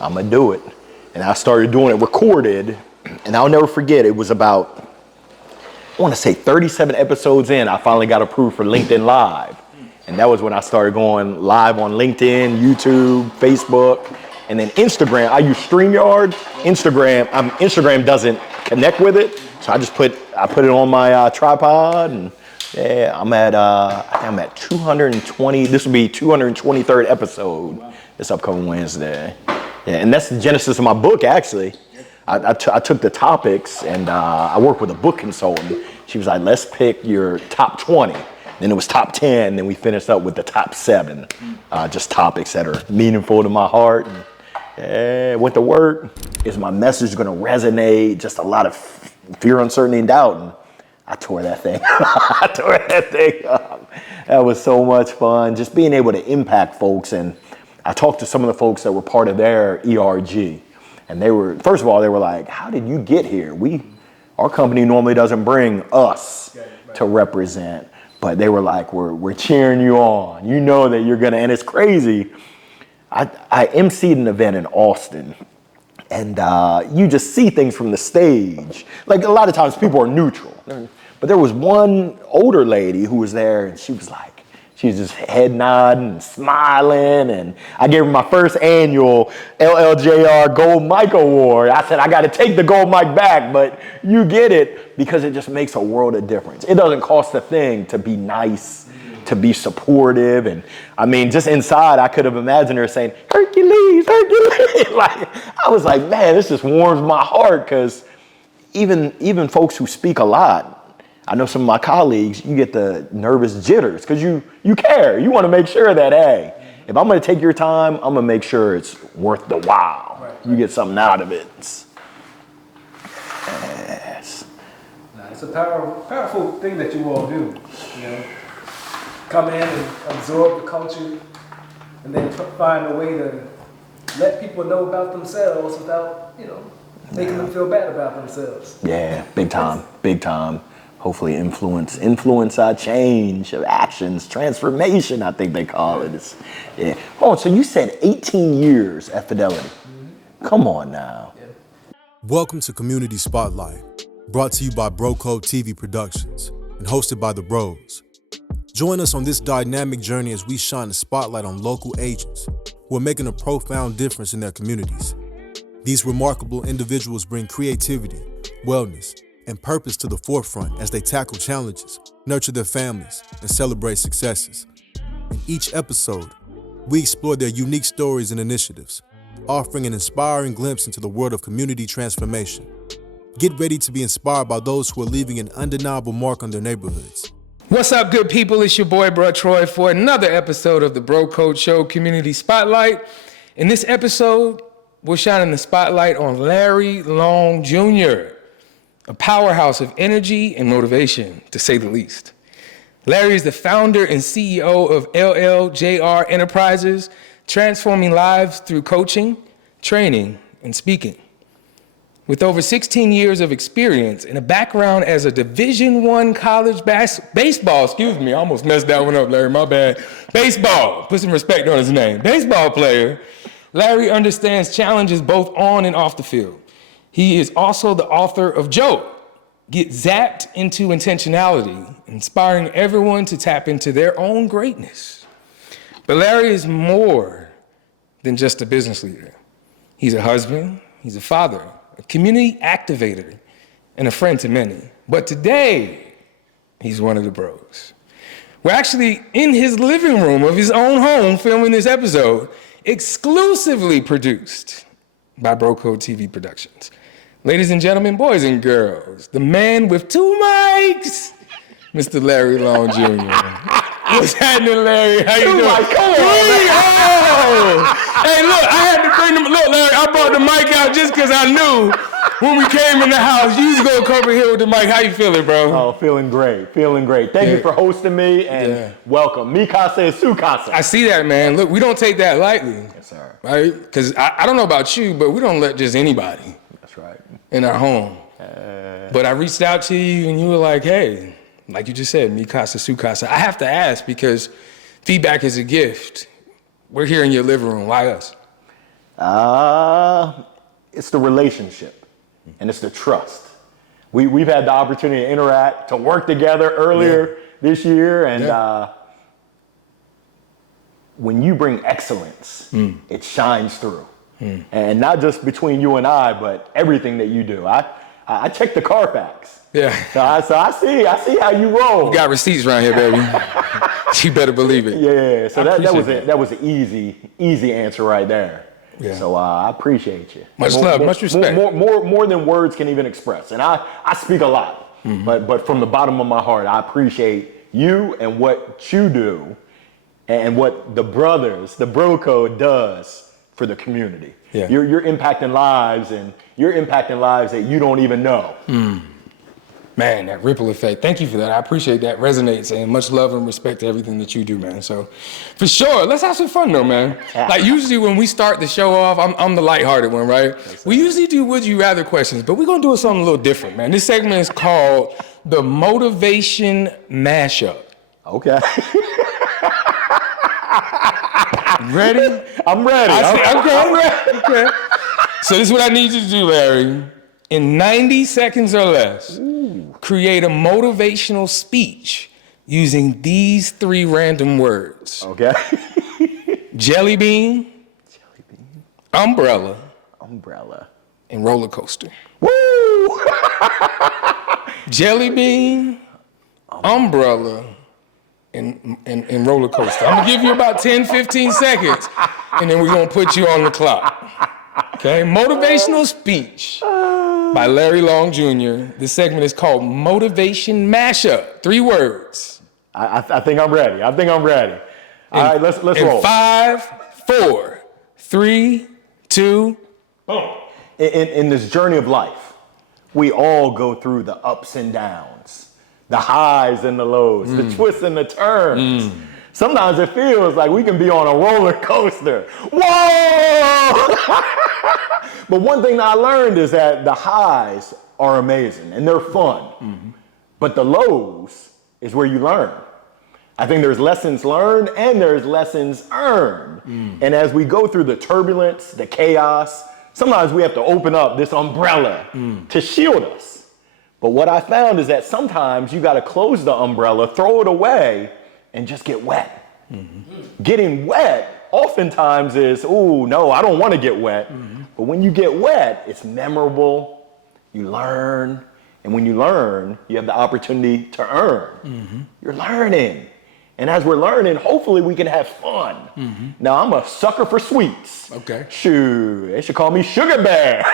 I'm gonna do it. And I started doing it recorded, and I'll never forget, it was about, I wanna say 37 episodes in, I finally got approved for LinkedIn Live. And that was when I started going live on LinkedIn, YouTube, Facebook, and then Instagram. I use StreamYard. Instagram doesn't connect with it, so I put it on my tripod, and yeah, I'm at 220. This will be 223rd episode this upcoming Wednesday. Yeah, and that's the genesis of my book, actually. I took the topics, and I work with a book consultant. She was like, let's pick your top 20. Then it was top 10, then we finished up with the top 7, just topics that are meaningful to my heart. And, yeah, went to work. Is my message gonna resonate? Just a lot of fear, uncertainty, and doubt. And I tore that thing. I tore that thing up. That was so much fun, just being able to impact folks. And I talked to some of the folks that were part of their ERG. And they were, first of all, they were like, how did you get here? Our company normally doesn't bring us to represent. But they were like, we're cheering you on. You know that you're gonna, and it's crazy. I emceed an event in Austin, and you just see things from the stage. Like, a lot of times people are neutral. But there was one older lady who was there, and she was just head nodding and smiling. And I gave her my first annual LLJR Gold Mic Award. I said, I got to take the gold mic back, but you get it, because it just makes a world of difference. It doesn't cost a thing to be nice, to be supportive. And I mean, just inside, I could have imagined her saying, Hercules, Hercules. Like, I was like, man, this just warms my heart, because even folks who speak a lot, I know some of my colleagues, you get the nervous jitters because you care. You want to make sure that, hey, if I'm going to take your time, I'm going to make sure it's worth the while. Right. You get something out of it. Yes. It's a powerful thing that you all do. You know, come in and absorb the culture, and then find a way to let people know about themselves without, making them feel bad about themselves. Yeah, big time. Hopefully influence our change of actions, transformation, I think they call it. Yeah. Oh, so you said 18 years at Fidelity. Mm-hmm. Come on now. Yeah. Welcome to Community Spotlight, brought to you by BroCode TV Productions and hosted by the Bros. Join us on this dynamic journey as we shine a spotlight on local agents who are making a profound difference in their communities. These remarkable individuals bring creativity, wellness, and purpose to the forefront as they tackle challenges, nurture their families, and celebrate successes. In each episode, we explore their unique stories and initiatives, offering an inspiring glimpse into the world of community transformation. Get ready to be inspired by those who are leaving an undeniable mark on their neighborhoods. What's up, good people? It's your boy, Bro Troy, for another episode of the Bro Code Show Community Spotlight. In this episode, we're shining the spotlight on Larry Long Jr., a powerhouse of energy and motivation, to say the least. Larry is the founder and CEO of LLJR Enterprises, transforming lives through coaching, training, and speaking. With over 16 years of experience and a background as a Division I college baseball, I almost messed that one up, Larry, my bad. Baseball, put some respect on his name. Baseball player, Larry understands challenges both on and off the field. He is also the author of Joe, Get Zapped into Intentionality, inspiring everyone to tap into their own greatness. But Larry is more than just a business leader. He's a husband, he's a father, a community activator, and a friend to many. But today, he's one of the bros. We're actually in his living room of his own home filming this episode, exclusively produced by BroCode TV Productions. Ladies and gentlemen, boys and girls, the man with 2 mics, Mr. Larry Long Jr. What's happening, Larry? How you doing? Come on, Hey, look, I had to bring them. Look, Larry, I brought the mic out just because I knew when we came in the house, you was going to come over here with the mic. How you feeling, bro? Oh, feeling great. Thank you for hosting me, and welcome. Mi casa is su casa. I see that, man. Look, we don't take that lightly. Yes, sir. Right? Because I don't know about you, but we don't let just anybody. That's right. In our home. But I reached out to you, and you were like, hey, like you just said, mi casa, su casa. I have to ask because feedback is a gift. We're here in your living room. Why us? It's the relationship, and it's the trust. We've had the opportunity to interact, to work together earlier this year, and when you bring excellence, it shines through. And not just between you and I, but everything that you do. I check the Carfax. Yeah. So I see how you roll. We got receipts around here, baby. You better believe it. Yeah. So that was an easy answer right there. Yeah. So I appreciate you. Much love, much respect. More than words can even express. And I speak a lot, but from the bottom of my heart, I appreciate you and what you do, and what the Bro Code does for the community. Yeah. You're impacting lives, and you're impacting lives that you don't even know. Man, that ripple effect. Thank you for that. I appreciate that. Resonates, and much love and respect to everything that you do, man. So, for sure, let's have some fun though, man. Like usually when we start the show off, I'm the lighthearted one, right? We usually do would you rather questions, but we're gonna do something a little different, man. This segment is called the Motivation Mashup. Okay. Ready? I'm ready. I'm ready. Okay. So this is what I need you to do, Larry. In 90 seconds or less, create a motivational speech using these 3 random words. Okay. Jelly bean, umbrella, and roller coaster. Woo! Jelly bean, umbrella, and roller coaster. I'm gonna give you about 10, 15 seconds, and then we're gonna put you on the clock. Okay, motivational speech by Larry Long Jr. This segment is called Motivation Mashup. 3 words. I think I'm ready. All right, let's roll. 5, 4, 3, 2, boom. In this journey of life, we all go through the ups and downs, the highs and the lows, the twists and the turns. Sometimes it feels like we can be on a roller coaster. Whoa! But one thing that I learned is that the highs are amazing and they're fun. But the lows is where you learn. I think there's lessons learned and there's lessons earned. And as we go through the turbulence, the chaos, sometimes we have to open up this umbrella to shield us. But what I found is that sometimes you got to close the umbrella, throw it away, and just get wet. Getting wet oftentimes is, ooh, no, I don't want to get wet. But when you get wet, it's memorable, you learn, and when you learn, you have the opportunity to earn. You're learning. And as we're learning, hopefully we can have fun. Now, I'm a sucker for sweets. Okay. Shoot, they should call me Sugar Bear.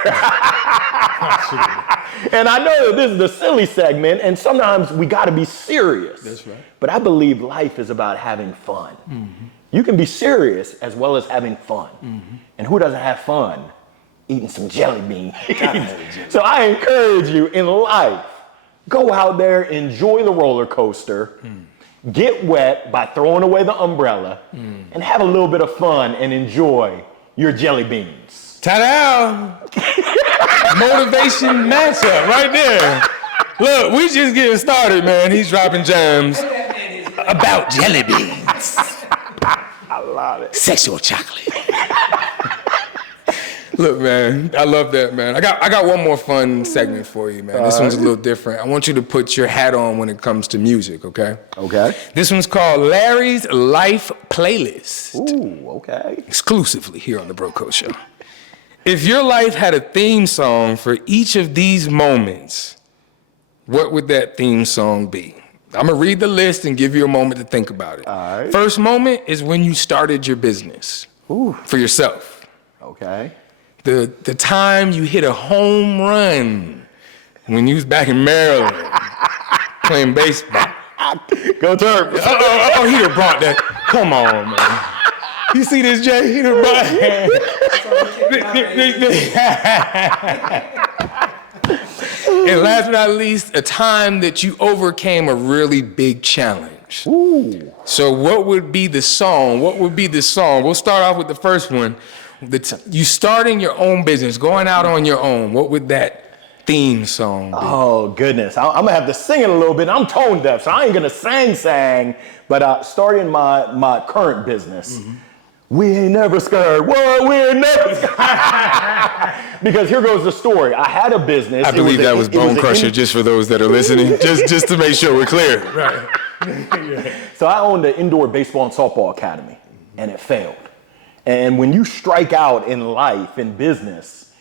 And I know that this is the silly segment, and sometimes we got to be serious. That's right. But I believe life is about having fun. You can be serious as well as having fun. And who doesn't have fun? Eating some jelly beans. So I encourage you in life, go out there, enjoy the roller coaster, get wet by throwing away the umbrella, and have a little bit of fun and enjoy your jelly beans. Ta-da! Motivation matchup right there. Look, we just getting started, man. He's dropping gems about jelly beans. I love it. Sexual chocolate. Look, man, I love that, man. I got one more fun segment for you, man. This one's a little different. I want you to put your hat on when it comes to music, okay? Okay. This one's called Larry's Life Playlist. Ooh, okay. Exclusively here on the Bro Code Show. If your life had a theme song for each of these moments, what would that theme song be? I'm gonna read the list and give you a moment to think about it. All right. First moment is when you started your business. For yourself. Okay. The time you hit a home run when you was back in Maryland playing baseball. Go Terps. Oh, he done brought that. Come on, man. You see this, Jay? He done brought And last but not least, a time that you overcame a really big challenge. Ooh. So what would be the song? We'll start off with the first one. You starting your own business, going out on your own. What would that theme song be? Oh, goodness. I'm going to have to sing it a little bit. I'm tone deaf, so I ain't going to sang. But starting my current business, We ain't never scared. What? We ain't never scared. Because here goes the story. I had a business. I believe that was Bone Crusher, just for those that are listening, just to make sure we're clear. Right. So I owned an indoor baseball and softball academy, and it failed. And when you strike out in life, in business,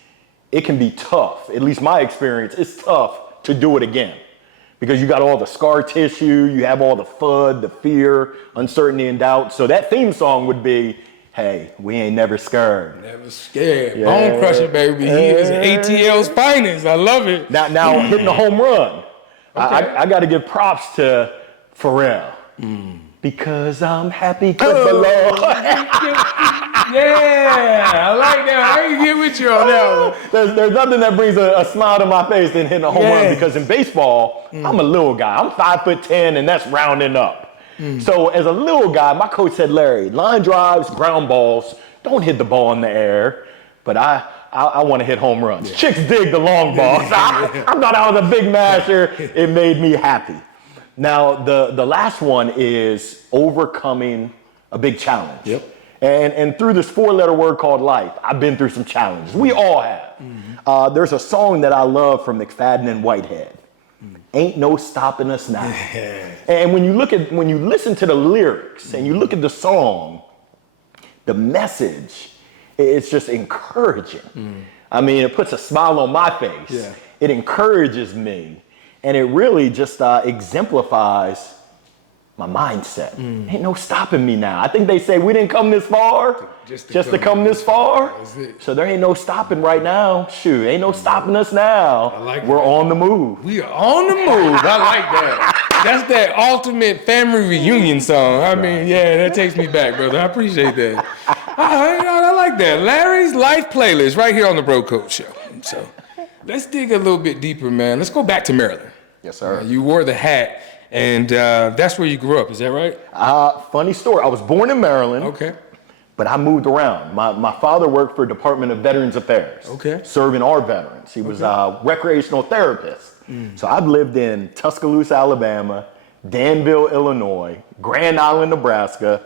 it can be tough. At least my experience, it's tough to do it again. Because you got all the scar tissue, you have all the FUD, the fear, uncertainty, and doubt. So that theme song would be, hey, we ain't never scared. Never scared. Yeah. Bone Crusher, baby. He is ATL's finest. I love it. Now hitting a home run. Okay. I got to give props to Pharrell. Because I'm happy because yeah, I like that. I can get with you on that one. There's nothing that brings a smile to my face than hitting a home run, because in baseball, I'm a little guy. I'm 5'10", and that's rounding up. So as a little guy, my coach said, Larry, line drives, ground balls, don't hit the ball in the air. But I want to hit home runs. Yeah. Chicks dig the long balls. I thought I was a big masher. It made me happy. Now, the last one is overcoming a big challenge. Yep. And through this 4-letter word called life, I've been through some challenges. We all have. There's a song that I love from McFadden and Whitehead. Ain't no stopping us now. And when you listen to the lyrics and you look at the song, the message, it's just encouraging. I mean, it puts a smile on my face. Yeah. It encourages me. And it really just exemplifies my mindset. Ain't no stopping me now. I think they say we didn't come this far just to come this far. So there ain't no stopping right now. Shoot, ain't no stopping us now. I like We're on the move. We are on the move. I like that. That's that ultimate family reunion song. I mean, yeah, that takes me back, brother. I appreciate that. I like that. Larry's Life Playlist right here on the Bro Coach Show. So let's dig a little bit deeper, man. Let's go back to Maryland. Yes, sir. You wore the hat, and that's where you grew up. Is that right? Funny story. I was born in Maryland. Okay. But I moved around. My father worked for Department of Veterans Affairs. Okay. Serving our veterans. He was a recreational therapist. So I've lived in Tuscaloosa, Alabama, Danville, Illinois, Grand Island, Nebraska,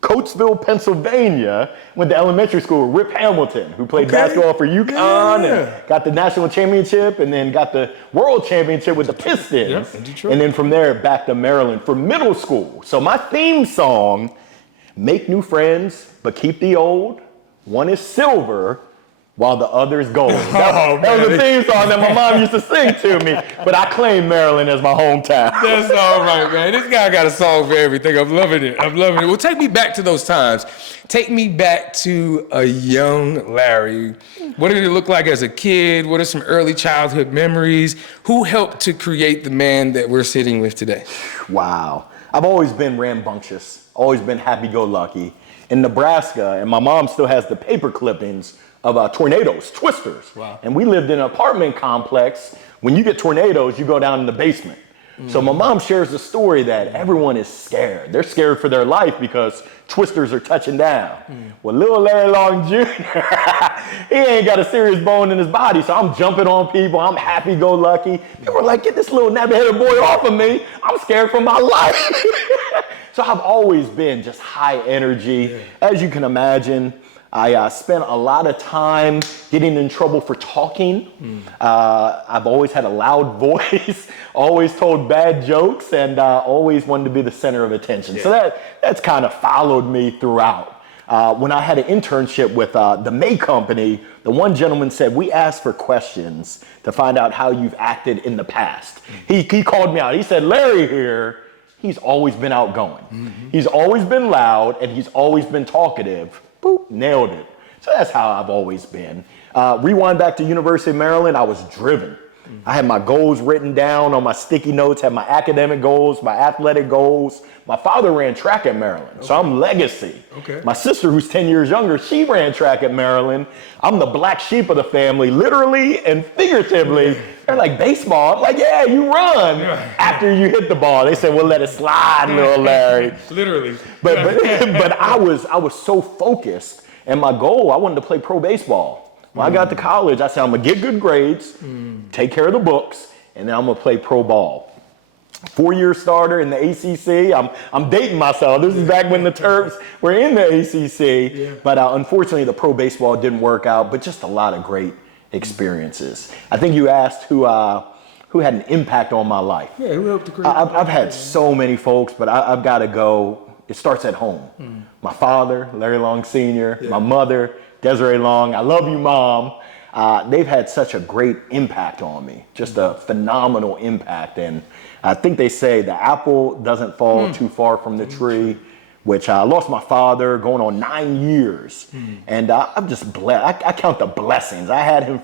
Coatesville, Pennsylvania, went to elementary school with Rip Hamilton, who played basketball for UConn and got the national championship and then got the world championship with the Pistons. In Detroit. And then from there, back to Maryland for middle school. So my theme song, make new friends, but keep the old. One is silver, while the other is gold. That was a theme song that my mom used to sing to me, but I claim Maryland as my hometown. That's all right, man. This guy got a song for everything. I'm loving it. Well, take me back to those times. Take me back to a young Larry. What did it look like as a kid? What are some early childhood memories? Who helped to create the man that we're sitting with today? Wow. I've always been rambunctious, always been happy-go-lucky. In Nebraska, and my mom still has the paper clippings of tornadoes, twisters. Wow. And we lived in an apartment complex. When you get tornadoes, you go down in the basement. So my mom shares the story that everyone is scared. They're scared for their life because twisters are touching down. Well, little Larry Long Jr., he ain't got a serious bone in his body, so I'm jumping on people. I'm happy-go-lucky. They were like, get this little nappy-headed boy off of me. I'm scared for my life. So I've always been just high energy. As you can imagine, I spent a lot of time getting in trouble for talking. I've always had a loud voice, always told bad jokes, and always wanted to be the center of attention. Yeah. So that's kind of followed me throughout. When I had an internship with the May Company, the one gentleman said, we asked for questions to find out how you've acted in the past. He called me out. He said, Larry here, he's always been outgoing. He's always been loud, and he's always been talkative. Boop, nailed it. So that's how I've always been. Rewind back to University of Maryland, I was driven. I had my goals written down on my sticky notes, had my academic goals, my athletic goals. My father ran track at Maryland, so I'm legacy. My sister, who's 10 years younger, she ran track at Maryland. I'm the black sheep of the family, literally and figuratively. They're like, baseball? I'm like, yeah, you run after you hit the ball. They said, well, let it slide, little Larry. Literally. But I was so focused, and my goal, I wanted to play pro baseball. When I got to college, I said, I'm going to get good grades, take care of the books, and then I'm going to play pro ball. 4-year starter in the ACC. I'm dating myself. This is back when the Terps were in the ACC. Yeah. But unfortunately, the pro baseball didn't work out. But just a lot of great experiences. I think you asked who had an impact on my life. Yeah, who helped to create? I've had so many folks, but I've got to go. It starts at home. My father, Larry Long Sr., my mother, Desiree Long. I love you, Mom. They've had such a great impact on me, just a phenomenal impact. And I think they say the apple doesn't fall too far from the tree, which I lost my father going on 9 years. And I'm just blessed. I count the blessings. I had him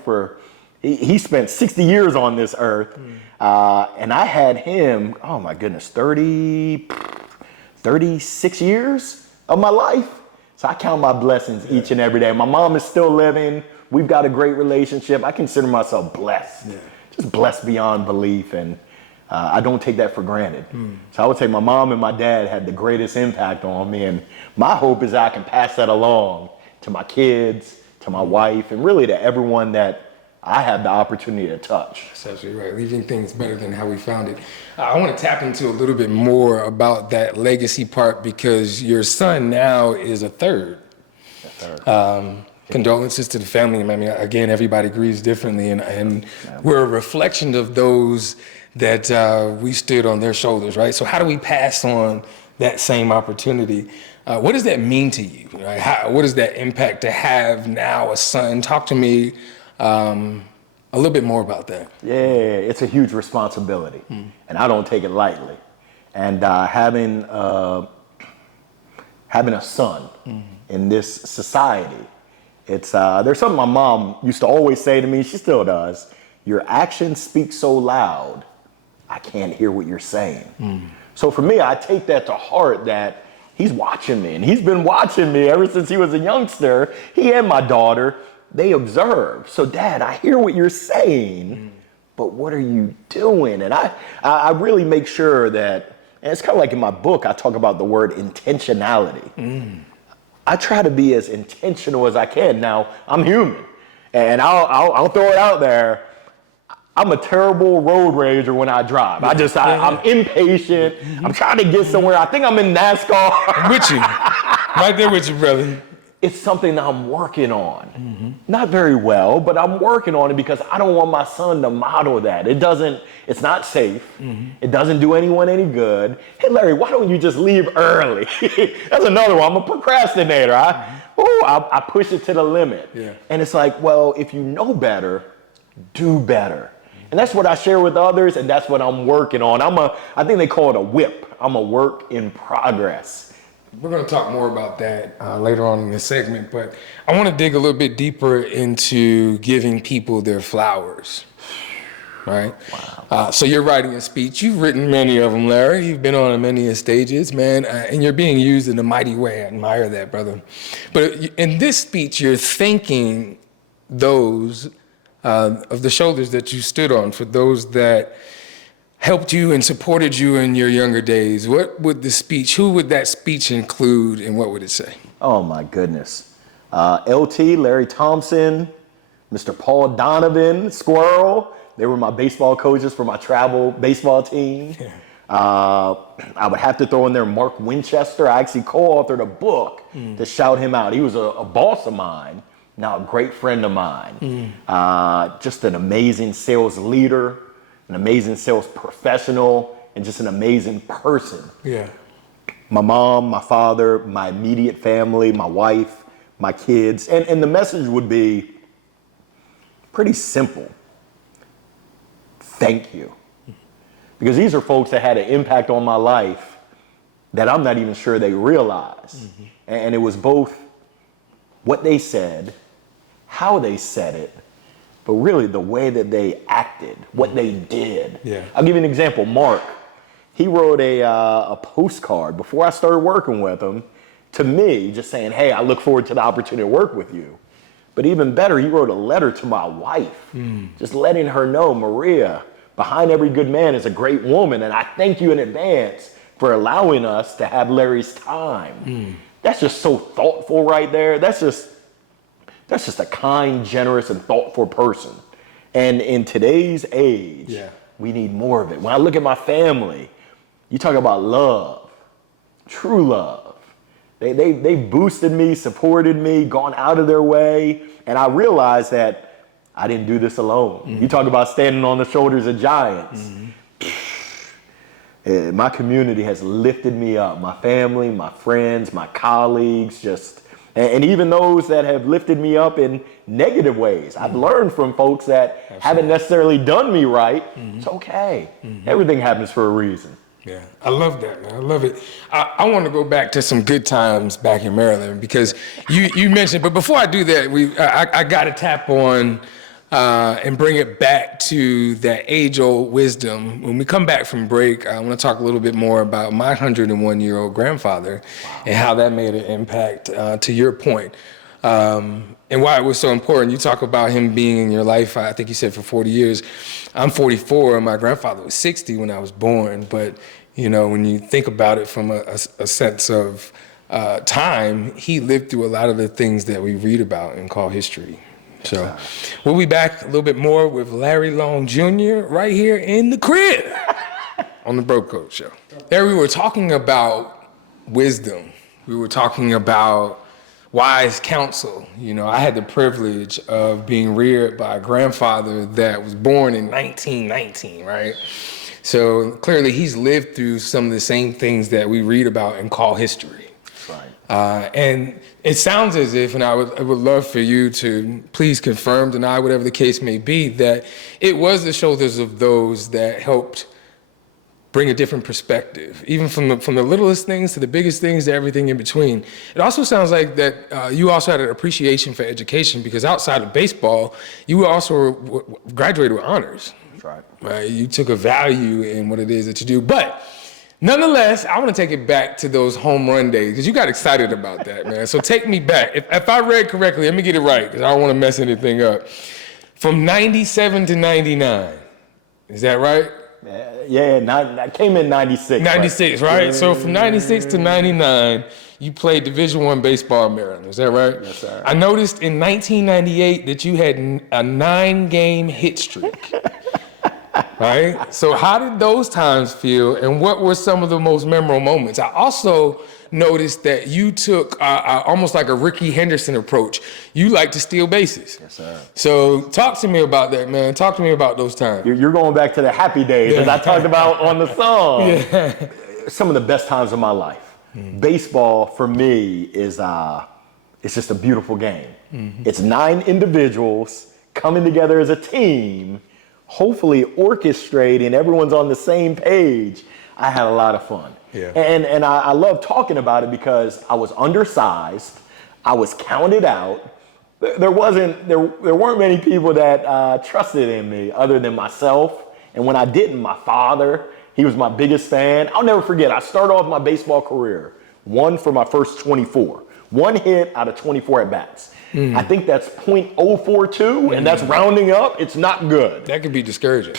he spent 60 years on this earth. And I had him, oh my goodness, 36 years of my life. So I count my blessings each and every day. My mom is still living. We've got a great relationship. I consider myself blessed, just blessed beyond belief. And I don't take that for granted. So I would say my mom and my dad had the greatest impact on me. And my hope is I can pass that along to my kids, to my wife, and really to everyone that I have the opportunity to touch. That's absolutely right. Leaving things better than how we found it. I want to tap into a little bit more about that legacy part because your son now is a third. Condolences to the family. I mean, again, everybody grieves differently, and we're a reflection of those that we stood on their shoulders, right? So how do we pass on that same opportunity? What does that mean to you? Right? What does that impact to have now a son? Talk to me a little bit more about that. Yeah, it's a huge responsibility, and I don't take it lightly. And having a son in this society, it's there's something my mom used to always say to me. She still does. Your actions speak so loud, I can't hear what you're saying. So for me, I take that to heart that he's watching me, and he's been watching me ever since he was a youngster. He and my daughter, they observe. So Dad, I hear what you're saying, but what are you doing? And I really make sure that, and it's kind of like in my book, I talk about the word intentionality. I try to be as intentional as I can. Now, I'm human, and I'll throw it out there. I'm a terrible road rager when I drive. I'm impatient. I'm trying to get somewhere. I think I'm in NASCAR. I'm with you. Right there with you, brother. It's something that I'm working on. Not very well, but I'm working on it because I don't want my son to model that. It's not safe. It doesn't do anyone any good. Hey, Larry, why don't you just leave early? That's another one. I'm a procrastinator. I push it to the limit. And it's like, well, if you know better, do better. And that's what I share with others, and that's what I'm working on. I think they call it a whip. I'm a work in progress. We're going to talk more about that later on in this segment, but I want to dig a little bit deeper into giving people their flowers, right? Wow. So you're writing a speech. You've written many of them, Larry. You've been on many stages, man, and you're being used in a mighty way. I admire that, brother. But in this speech, you're thanking those of the shoulders that you stood on, for those that helped you and supported you in your younger days. Who would that speech include, and what would it say? Oh my goodness. LT, Larry Thompson, Mr. Paul Donovan, Squirrel. They were my baseball coaches for my travel baseball team. I would have to throw in there Mark Winchester. I actually co-authored a book to shout him out. He was a boss of mine, now a great friend of mine. Just an amazing sales leader, an amazing sales professional, and just an amazing person. My mom, my father, my immediate family, my wife, my kids. And the message would be pretty simple. Thank you. Because these are folks that had an impact on my life that I'm not even sure they realize. And it was both what they said, how they said it, but really the way that they acted, what they did. I'll give you an example. Mark, he wrote a postcard before I started working with him to me, just saying, hey, I look forward to the opportunity to work with you. But even better, he wrote a letter to my wife, just letting her know, Maria, behind every good man is a great woman, and I thank you in advance for allowing us to have Larry's time. That's just so thoughtful right there. That's just a kind, generous, and thoughtful person. And in today's age, we need more of it. When I look at my family, you talk about love, true love. They boosted me, supported me, gone out of their way, and I realized that I didn't do this alone. You talk about standing on the shoulders of giants. My community has lifted me up. My family, my friends, my colleagues, and even those that have lifted me up in negative ways. I've learned from folks that haven't necessarily done me right. It's okay. Everything happens for a reason. Yeah, I love that, man. I love it. I want to go back to some good times back in Maryland because you mentioned, but before I do that, I got to tap on and bring it back to that age-old wisdom. When we come back from break, I want to talk a little bit more about my 101-year-old grandfather and how that made an impact, to your point, and why it was so important. You talk about him being in your life, I think you said for 40 years. I'm 44, and my grandfather was 60 when I was born, but when you think about it from a sense of time, he lived through a lot of the things that we read about and call history. So we'll be back a little bit more with Larry Long Jr. right here in the crib on the Bro Code Show. There we were talking about wisdom. We were talking about wise counsel. I had the privilege of being reared by a grandfather that was born in 1919, right? So clearly he's lived through some of the same things that we read about and call history. Right. And it sounds as if, and I would love for you to please confirm, deny, whatever the case may be, that it was the shoulders of those that helped bring a different perspective, even from the littlest things to the biggest things to everything in between. It also sounds like that you also had an appreciation for education because outside of baseball, you also graduated with honors. That's right. You took a value in what it is that you do. But nonetheless, I want to take it back to those home run days because you got excited about that, man. So take me back. If I read correctly, let me get it right because I don't want to mess anything up. From 97 to 99, is that right? Yeah, I came in 96. 96, right? So from 96 to 99, you played Division I baseball in Maryland. Is that right? Yes, sir. I noticed in 1998 that you had a 9-game hit streak. Right? So how did those times feel, and what were some of the most memorable moments? I also noticed that you took almost like a Ricky Henderson approach. You like to steal bases. Yes, sir. So talk to me about that, man. Talk to me about those times. You're going back to the happy days, as I talked about on the song. Yeah. Some of the best times of my life. Baseball, for me, is it's just a beautiful game. It's 9 individuals coming together as a team, hopefully orchestrating, everyone's on the same page. I had a lot of fun. Yeah. And I love talking about it because I was undersized. I was counted out. There weren't many people that trusted in me other than myself. And when I didn't, my father, he was my biggest fan. I'll never forget, I started off my baseball career, 1 for my first 24. 1 hit out of 24 at-bats. I think that's .042, and that's rounding up. It's not good. That could be discouraging.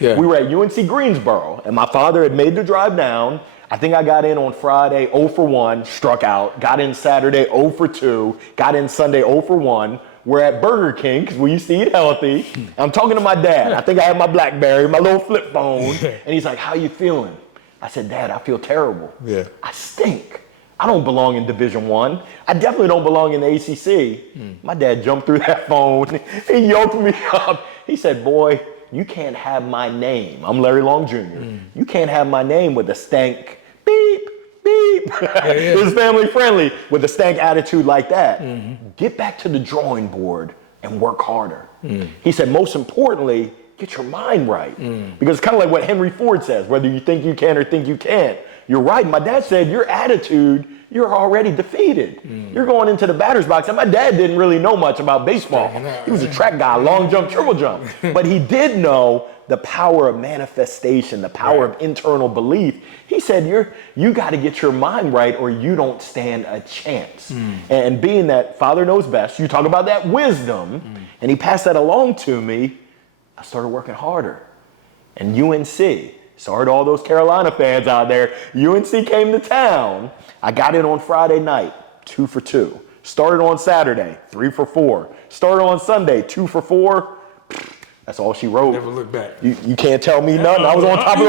Yeah. We were at UNC Greensboro, and my father had made the drive down. I think I got in on Friday 0 for 1, struck out. Got in Saturday 0 for 2, got in Sunday 0 for 1. We're at Burger King because we used to eat healthy. I'm talking to my dad. I think I had my BlackBerry, my little flip phone, and he's like, "How you feeling?" I said, "Dad, I feel terrible. Yeah. I stink. I don't belong in Division I. I definitely don't belong in the ACC." My dad jumped through that phone. He yoked me up. He said, "Boy, you can't have my name. I'm Larry Long Jr. You can't have my name with a stank beep, beep." It was family friendly with a stank attitude like that. Get back to the drawing board and work harder. He said, most importantly, get your mind right. Because it's kind of like what Henry Ford says, whether you think you can or think you can't. You're right. My dad said, your attitude, you're already defeated. You're going into the batter's box. And my dad didn't really know much about baseball. He was a track guy, long jump, triple jump. But he did know the power of manifestation, the power of internal belief. He said, you got to get your mind right or you don't stand a chance. And being that Father knows best, you talk about that wisdom, and he passed that along to me, I started working harder. And UNC, sorry to all those Carolina fans out there, UNC came to town. I got in on Friday night, 2 for 2. Started on Saturday, 3 for 4. Started on Sunday, 2 for 4. That's all she wrote. Never look back. You can't tell me nothing. I was on top of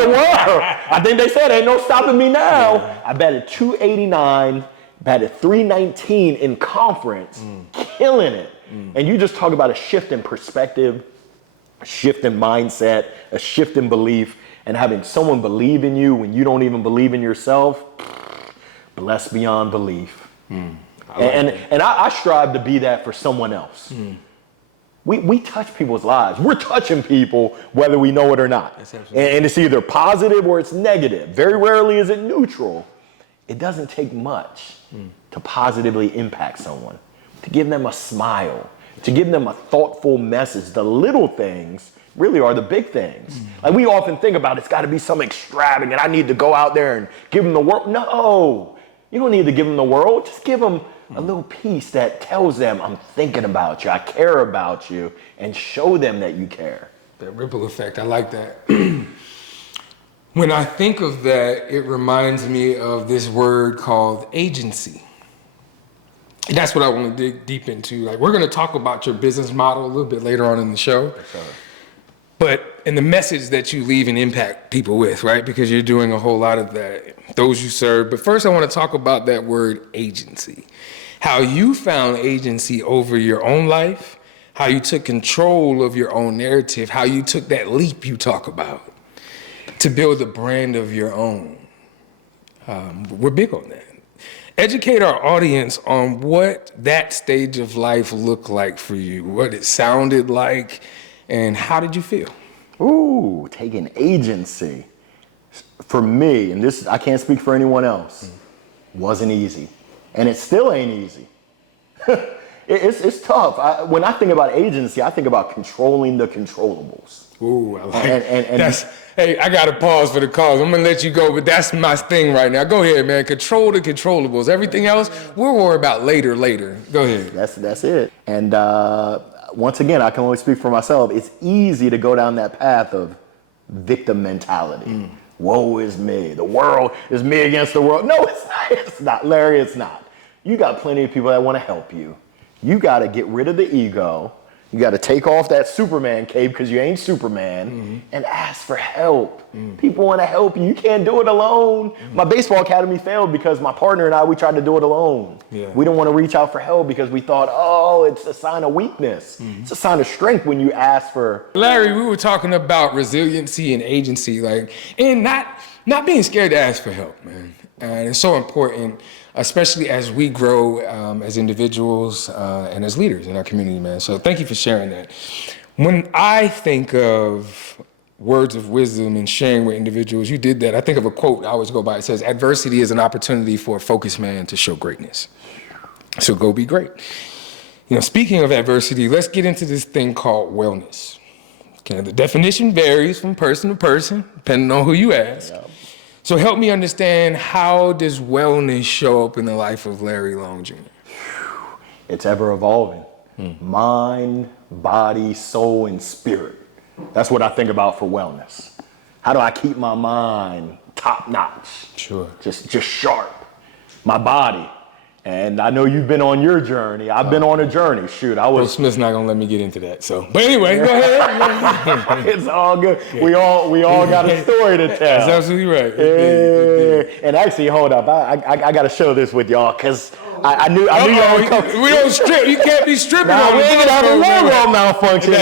the world. I think they said ain't no stopping me now. Yeah. I batted .289, batted .319 in conference, killing it. And you just talk about a shift in perspective, a shift in mindset, a shift in belief, and having someone believe in you when you don't even believe in yourself. Blessed beyond belief. I strive to be that for someone else. We touch people's lives. We're touching people whether we know it or not. And it's either positive or it's negative. Very rarely is it neutral. It doesn't take much to positively impact someone, to give them a smile, to give them a thoughtful message. The little things really are the big things. Like we often think about it's got to be some extravagant. I need to go out there and give them the world. No, you don't need to give them the world. Just give them a little piece that tells them I'm thinking about you, I care about you, and show them that you care. That ripple effect, I like that. When I think of that, it reminds me of this word called agency. And that's what I want to dig deep into. Like, we're going to talk about your business model a little bit later on in the show. But in the message that you leave and impact people with, right? Because you're doing a whole lot of that, those you serve. But first, I want to talk about that word agency. How you found agency over your own life, how you took control of your own narrative, how you took that leap you talk about to build a brand of your own. We're big on that. Educate our audience on what that stage of life looked like for you, what it sounded like, and how did you feel? Ooh, taking agency. For me, and this I can't speak for anyone else, wasn't easy. And it still ain't easy. It's tough. When I think about agency, I think about controlling the controllables. Ooh, I like and hey, I got to pause for the cause. I'm going to let you go, but that's my thing right now. Go ahead, man. Control the controllables. Everything else, we'll worry about later. Go ahead. That's it. And once again, I can only speak for myself. It's easy to go down that path of victim mentality. Woe is me. The world is me against the world. No, it's not. It's not, Larry, it's not. You got plenty of people that want to help you. You got to get rid of the ego. You got to take off that Superman cape because you ain't Superman and ask for help. People want to help you. You can't do it alone. My baseball academy failed because my partner and we tried to do it alone. Yeah. We didn't want to reach out for help because we thought, oh, it's a sign of weakness. It's a sign of strength when you ask for. Larry, we were talking about resiliency and agency, and not being scared to ask for help, man. And it's so important, especially as we grow as individuals and as leaders in our community, man. So thank you for sharing that. When I think of words of wisdom and sharing with individuals, you did that. I think of a quote I always go by. It says, adversity is an opportunity for a focused man to show greatness. So go be great. Speaking of adversity, let's get into this thing called wellness. Okay, the definition varies from person to person, depending on who you ask. Yep. So help me understand, how does wellness show up in the life of Larry Long Jr.? It's ever evolving. Mind, body, soul, and spirit. That's what I think about for wellness. How do I keep my mind top notch? Sure. Just sharp. My body. And I know you've been on your journey. I've been on a journey. Shoot, Will Smith's not gonna let me get into that. So, but anyway, go ahead. It's all good. Yeah. We all got a story to tell. That's absolutely right. Yeah. And actually, hold up. I got to share this with y'all because I knew y'all would come. We don't strip. You can't be stripping. Nah, we ain't have a logo malfunction.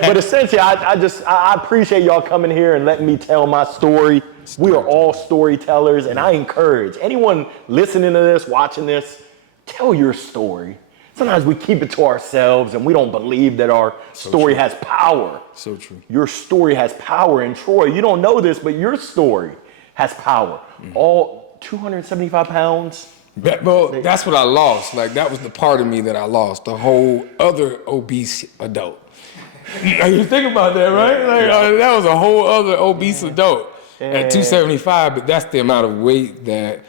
but essentially, I appreciate y'all coming here and letting me tell my story. We are all storytellers, and I encourage anyone listening to this, watching this, tell your story. Sometimes we keep it to ourselves, and we don't believe that our story has power. So true. Your story has power. And Troy, you don't know this, but your story has power. All 275 pounds. Well, that's what I lost. That was the part of me that I lost, the whole other obese adult. You think about that, right? That was a whole other obese adult. At 275, but that's the amount of weight that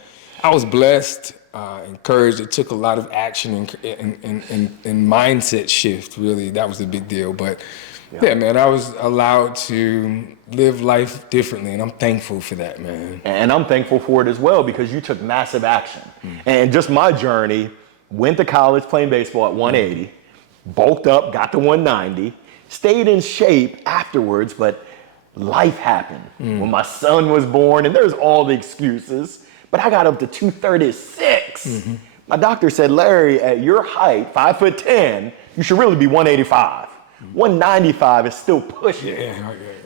I was blessed, encouraged. It took a lot of action and mindset shift, really. That was the big deal. But yeah, man, I was allowed to live life differently, and I'm thankful for that, man. And I'm thankful for it as well because you took massive action. And just my journey, went to college playing baseball at 180, bulked up, got to 190, Stayed in shape afterwards, but life happened when my son was born, and there's all the excuses. But I got up to 236. My doctor said, Larry, at your height, 5'10", you should really be 185. 195 is still pushing.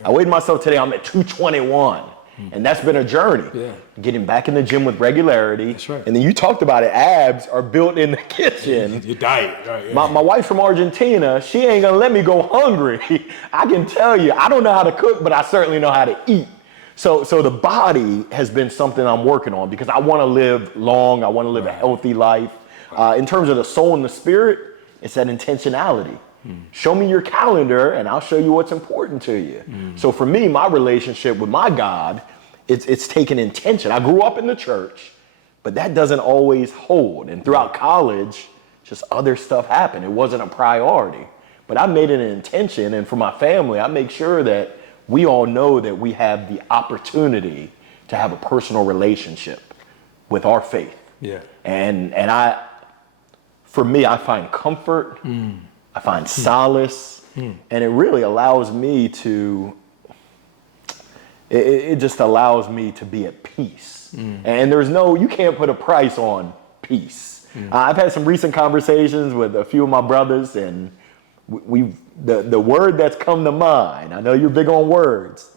I weighed myself today, I'm at 221. And that's been a journey. Getting back in the gym with regularity. That's right. And then you talked about it, abs are built in the kitchen. Your diet, right? My wife's from Argentina. She ain't gonna let me go hungry. I can tell you, I don't know how to cook, but I certainly know how to eat. So the body has been something I'm working on because I wanna live long, I wanna live a healthy life. In terms of the soul and the spirit, it's that intentionality. Show me your calendar and I'll show you what's important to you. So for me, my relationship with my God, it's taken intention. I grew up in the church, but that doesn't always hold. And throughout college, just other stuff happened. It wasn't a priority. But I made it an intention, and for my family, I make sure that we all know that we have the opportunity to have a personal relationship with our faith. And for me, I find comfort. I find solace, and it really allows me to, it just allows me to be at peace. And you can't put a price on peace. I've had some recent conversations with a few of my brothers, and the word that's come to mind, I know you're big on words,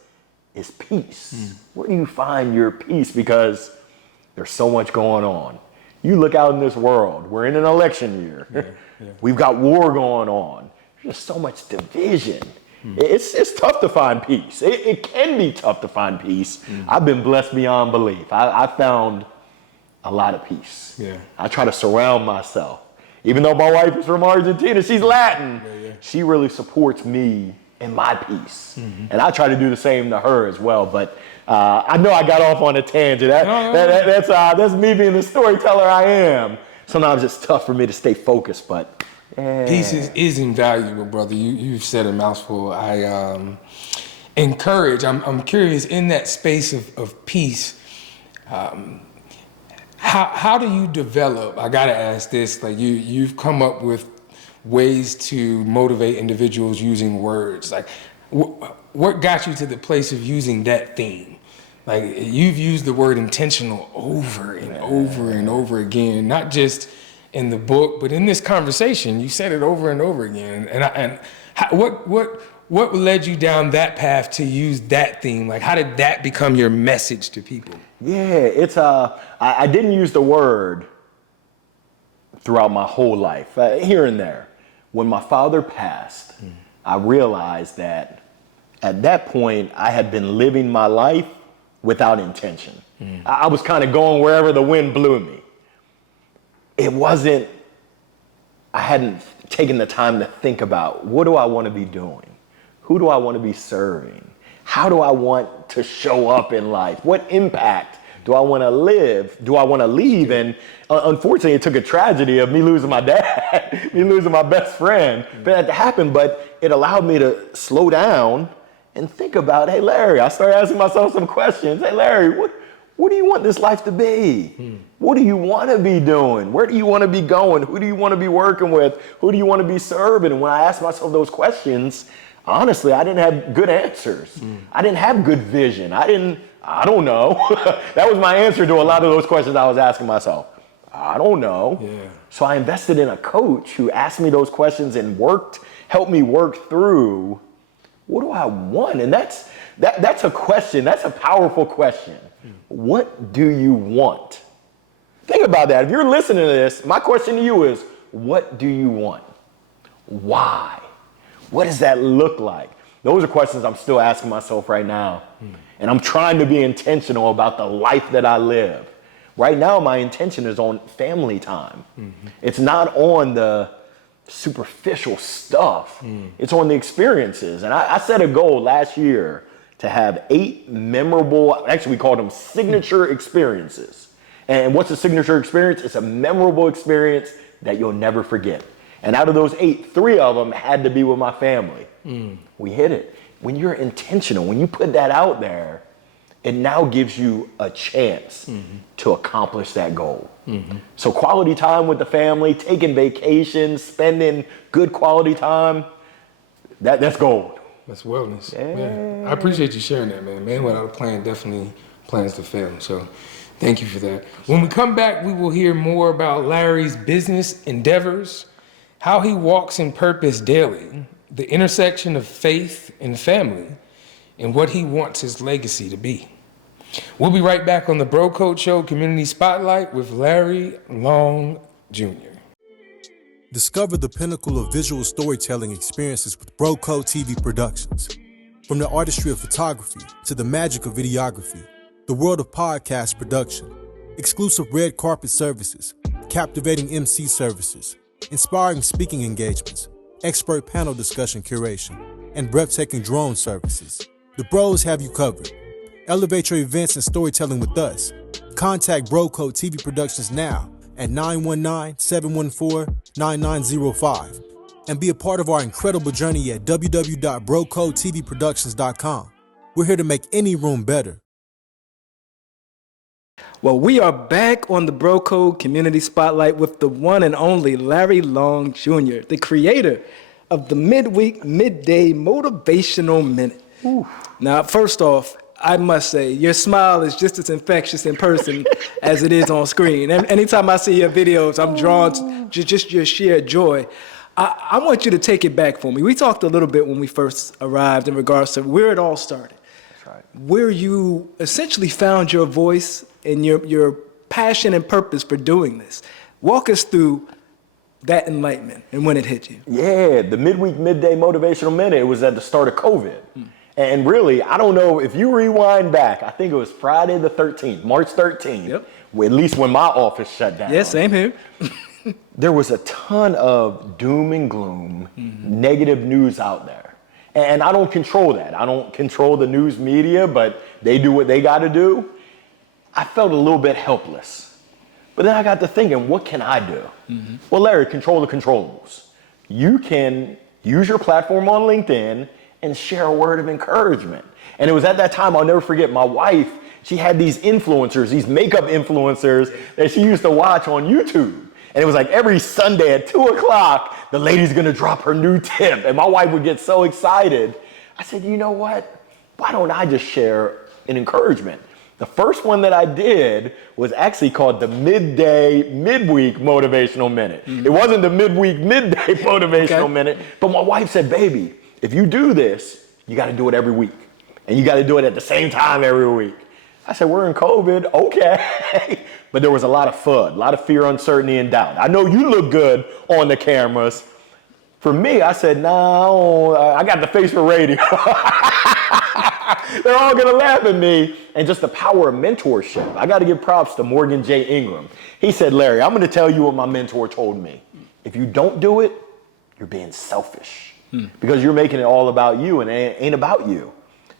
is peace. Where do you find your peace? Because there's so much going on. You look out in this world, we're in an election year. We've got war going on. There's just so much division. It's tough to find peace. It can be tough to find peace. I've been blessed beyond belief. I found a lot of peace. I try to surround myself. Even though my wife is from Argentina, she's Latin. She really supports me in my peace. And I try to do the same to her as well. But I know I got off on a tangent. That's me being the storyteller I am. Sometimes it's tough for me to stay focused, but peace is invaluable, brother. You've said a mouthful. I encourage. I'm curious, in that space of peace, how do you develop? I gotta ask this. Like you've come up with ways to motivate individuals using words. Like what got you to the place of using that theme? Like you've used the word intentional over and over and over again, not just in the book, but in this conversation. You said it over and over again. What led you down that path to use that theme? Like how did that become your message to people? It's I didn't use the word throughout my whole life, here and there. When my father passed, I realized that at that point I had been living my life without intention. I was kind of going wherever the wind blew me. I hadn't taken the time to think about, what do I want to be doing? Who do I want to be serving? How do I want to show up in life? What impact do I want to live? Do I want to leave? And unfortunately, it took a tragedy of me losing my dad, me losing my best friend for that to happen, but it allowed me to slow down and think about, hey, Larry, I started asking myself some questions. Hey, Larry, what do you want this life to be? What do you want to be doing? Where do you want to be going? Who do you want to be working with? Who do you want to be serving? And when I asked myself those questions, honestly, I didn't have good answers. I didn't have good vision. I don't know. That was my answer to a lot of those questions I was asking myself. I don't know. So I invested in a coach who asked me those questions and helped me work through, what do I want? And that's a question. That's a powerful question. What do you want? Think about that. If you're listening to this, my question to you is, what do you want? Why? What does that look like? Those are questions I'm still asking myself right now. And I'm trying to be intentional about the life that I live. Right now, my intention is on family time. It's not on the superficial stuff. It's on the experiences. And I set a goal last year to have 8 memorable, actually we called them signature experiences. And what's a signature experience? It's a memorable experience that you'll never forget. And out of those 8, 3 of them had to be with my family. We hit it. When you're intentional, when you put that out there, it now gives you a chance to accomplish that goal. So quality time with the family, taking vacations, spending good quality time, That's gold. That's wellness. Yeah. I appreciate you sharing that, man. Man without a plan definitely plans to fail. So thank you for that. When we come back, we will hear more about Larry's business endeavors, how he walks in purpose daily, the intersection of faith and family, and what he wants his legacy to be. We'll be right back on the Bro Code Show Community Spotlight with Larry Long Jr. Discover the pinnacle of visual storytelling experiences with Bro Code TV Productions. From the artistry of photography to the magic of videography, the world of podcast production, exclusive red carpet services, captivating MC services, inspiring speaking engagements, expert panel discussion curation, and breathtaking drone services. The Bros have you covered. Elevate your events and storytelling with us. Contact Bro Code TV Productions now at 919-714-9905 and be a part of our incredible journey at www.brocodetvproductions.com. We're here to make any room better. Well, we are back on the Bro Code Community Spotlight with the one and only Larry Long Jr., the creator of the midweek, midday motivational minute. Ooh. Now, first off, I must say, your smile is just as infectious in person as it is on screen. And anytime I see your videos, I'm drawn to just your sheer joy. I want you to take it back for me. We talked a little bit when we first arrived in regards to where it all started. That's right. Where you essentially found your voice and your passion and purpose for doing this. Walk us through that enlightenment and when it hit you. Yeah, the midweek, midday motivational minute, it was at the start of COVID. And really, I don't know, if you rewind back, I think it was Friday the 13th, March 13th, Yep. at least when my office shut down. Yeah, same here. There was a ton of doom and gloom, negative news out there. And I don't control that. I don't control the news media, but they do what they got to do. I felt a little bit helpless. But then I got to thinking, what can I do? Well, Larry, control the controllables. You can use your platform on LinkedIn and share a word of encouragement. And it was at that time, I'll never forget, my wife, she had these influencers, these makeup influencers that she used to watch on YouTube. And it was like every Sunday at 2 o'clock, the lady's gonna drop her new tip. And my wife would get so excited. I said, you know what? Why don't I just share an encouragement? The first one that I did was actually called the midweek motivational minute. It wasn't the midweek, midday motivational minute, but my wife said, baby, if you do this, you got to do it every week. And you got to do it at the same time every week. I said, we're in COVID, okay. But there was a lot of FUD, a lot of fear, uncertainty, and doubt. I know you look good on the cameras. For me, I said, no, I got the face for radio. They're all going to laugh at me. And just the power of mentorship. I got to give props to Morgan J. Ingram. He said, Larry, I'm going to tell you what my mentor told me. If you don't do it, you're being selfish. Because you're making it all about you and it ain't about you.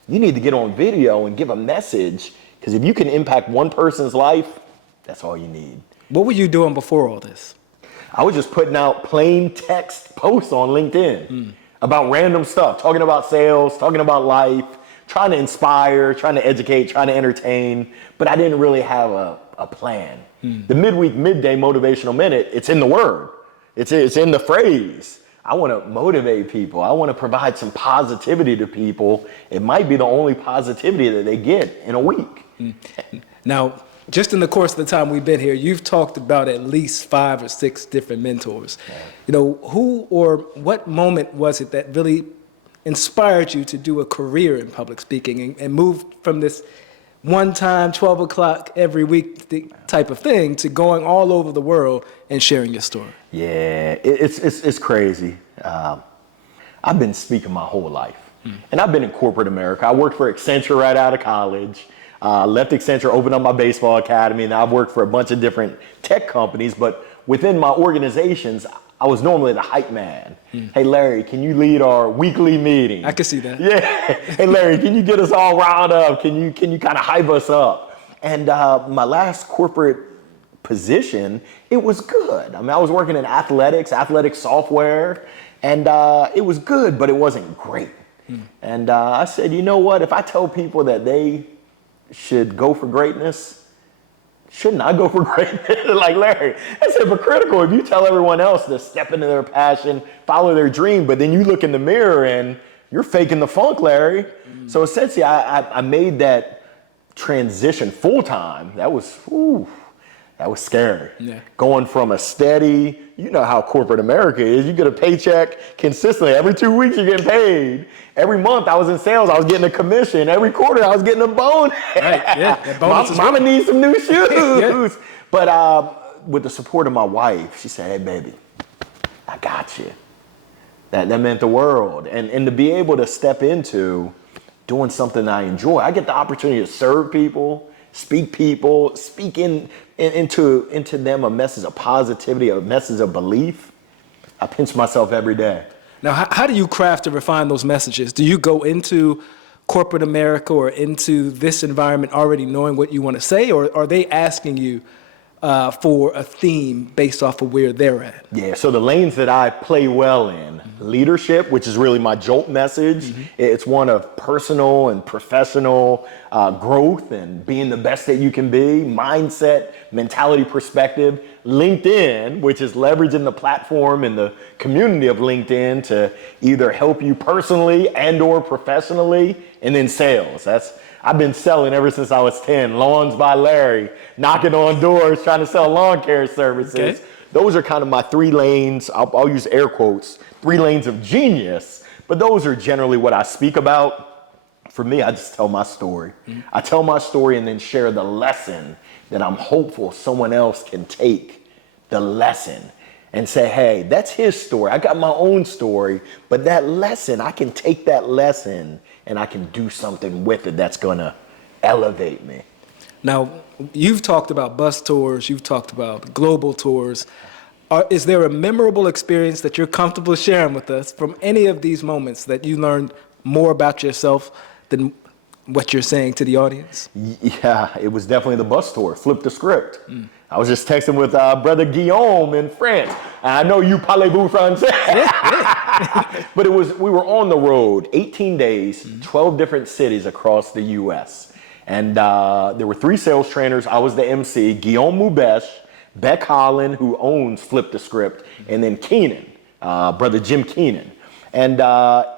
You need to get on video and give a message, because if you can impact one person's life, that's all you need. What were you doing before all this? I was just putting out plain text posts on LinkedIn about random stuff, talking about sales, talking about life, trying to inspire, trying to educate, trying to entertain, but I didn't really have a plan. The midweek, midday motivational minute, it's in the word. It's in the phrase. I want to motivate people. I want to provide some positivity to people. It might be the only positivity that they get in a week. Now, just in the course of the time we've been here, you've talked about at least 5 or 6 different mentors. Yeah. You know, who or what moment was it that really inspired you to do a career in public speaking and move from this one time, 12 o'clock every week type of thing to going all over the world and sharing your story? Yeah, it's crazy. I've been speaking my whole life. And I've been in corporate America. I worked for Accenture right out of college. Left Accenture, opened up my baseball academy, and I've worked for a bunch of different tech companies. But within my organizations, I was normally the hype man. Hey, Larry, can you lead our weekly meeting? I can see that. Yeah. Hey, Larry, can you get us all riled up? Can you kind of hype us up? And my last corporate position, it was good. I mean, I was working in athletic software, and it was good, but it wasn't great. And I said, you know what? If I tell people that they should go for greatness, shouldn't I go for greatness? Like, Larry, that's hypocritical if you tell everyone else to step into their passion, follow their dream, but then you look in the mirror and you're faking the funk, Larry. So essentially, I made that transition full time. That was scary. Yeah. Going from a steady, you know how corporate America is. You get a paycheck consistently. Every 2 weeks you're getting paid. Every month I was in sales, I was getting a commission. Every quarter I was getting a bonus. Right, yeah. That bonus Mama needs some new shoes. Yeah. But with the support of my wife, she said, hey, baby, I got you. That meant the world. And to be able to step into doing something I enjoy, I get the opportunity to serve people, speak into them a message of positivity, a message of belief. I pinch myself every day. Now, how do you craft and refine those messages? Do you go into corporate America or into this environment already knowing what you want to say, or are they asking you for a theme based off of where they're at? Yeah, so the lanes that I play well in, leadership, which is really my jolt message. It's one of personal and professional growth and being the best that you can be, mindset, mentality, perspective. LinkedIn, which is leveraging the platform and the community of LinkedIn to either help you personally and or professionally, and then sales. I've been selling ever since I was 10. Lawns by Larry, knocking on doors, trying to sell lawn care services. Okay. Those are kind of my 3 lanes. I'll use air quotes, 3 lanes of genius. But those are generally what I speak about. For me, I just tell my story. I tell my story and then share the lesson that I'm hopeful someone else can take the lesson and say, hey, that's his story. I got my own story, but that lesson, I can take that lesson and I can do something with it that's gonna elevate me. Now, you've talked about bus tours, you've talked about global tours. Is there a memorable experience that you're comfortable sharing with us from any of these moments that you learned more about yourself than what you're saying to the audience? Yeah, it was definitely the bus tour. Flip the script. I was just texting with brother Guillaume in France. I know you parlez-vous français. But we were on the road, 18 days, 12 different cities across the U.S. And there were 3 sales trainers. I was the MC, Guillaume Mubesh, Beck Holland, who owns Flip the Script, and then Keenan, brother Jim Keenan. And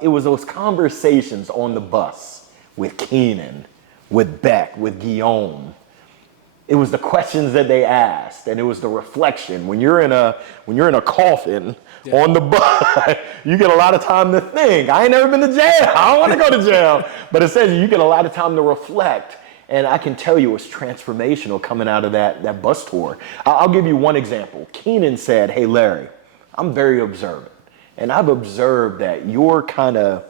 it was those conversations on the bus with Keenan, with Beck, with Guillaume. It was the questions that they asked, and it was the reflection. When you're in a coffin on the bus, you get a lot of time to think. I ain't never been to jail. I don't want to go to jail. But it says you get a lot of time to reflect. And I can tell you it was transformational coming out of that bus tour. I'll give you one example. Keenan said, hey, Larry, I'm very observant. And I've observed that your kind of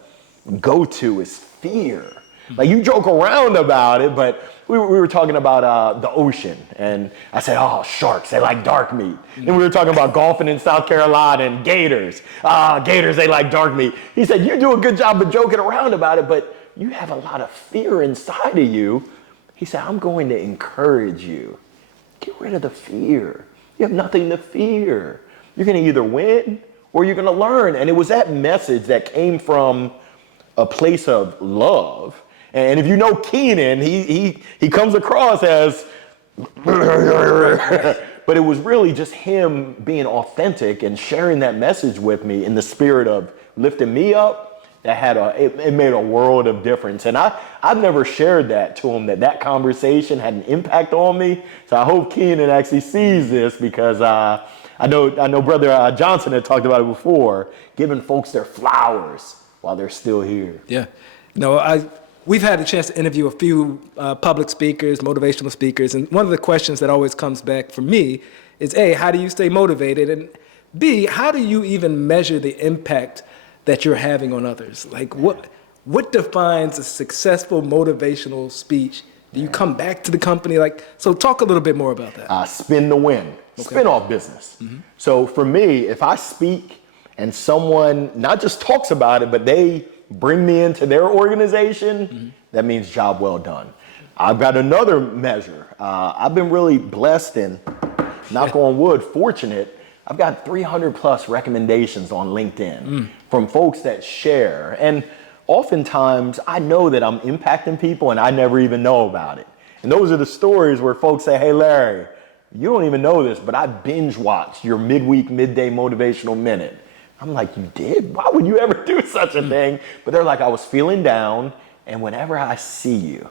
go-to is fear. Like, you joke around about it, but we were talking about the ocean, and I said, oh, sharks, they like dark meat. And we were talking about golfing in South Carolina and gators. Gators, they like dark meat. He said, you do a good job of joking around about it, but you have a lot of fear inside of you. He said, I'm going to encourage you. Get rid of the fear. You have nothing to fear. You're going to either win or you're going to learn. And it was that message that came from a place of love. And if you know Keenan, he comes across as, but it was really just him being authentic and sharing that message with me in the spirit of lifting me up. It made a world of difference. And I've never shared that to him, that conversation had an impact on me. So I hope Keenan actually sees this, because I know Brother Johnson had talked about it before, giving folks their flowers while they're still here. Yeah. We've had a chance to interview a few public speakers, motivational speakers, and one of the questions that always comes back for me is, A, how do you stay motivated? And B, how do you even measure the impact that you're having on others? Like, what defines a successful motivational speech? Do you come back to the company? So talk a little bit more about that. Spin to win. Okay. Spin off business. So for me, if I speak and someone not just talks about it, but they bring me into their organization, that means job well done. I've got another measure. I've been really blessed and, knock on wood, fortunate. I've got 300 plus recommendations on LinkedIn from folks that share. And oftentimes I know that I'm impacting people and I never even know about it. And those are the stories where folks say, hey, Larry, you don't even know this, but I binge watched your midweek, midday motivational minute. I'm like, you did? Why would you ever do such a thing? But they're like, I was feeling down, and whenever I see you,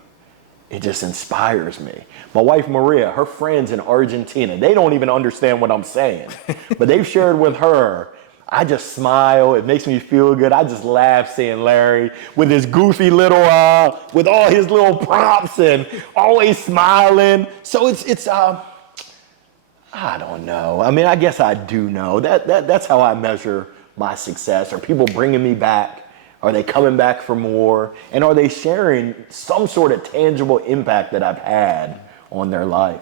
it just inspires me. My wife, Maria, her friends in Argentina, they don't even understand what I'm saying, but they've shared with her. I just smile. It makes me feel good. I just laugh seeing Larry with his goofy little, with all his little props and always smiling. So it's I don't know. I mean, I guess I do know. That's how I measure my success. Are people bringing me back? Are they coming back for more? And are they sharing some sort of tangible impact that I've had on their life?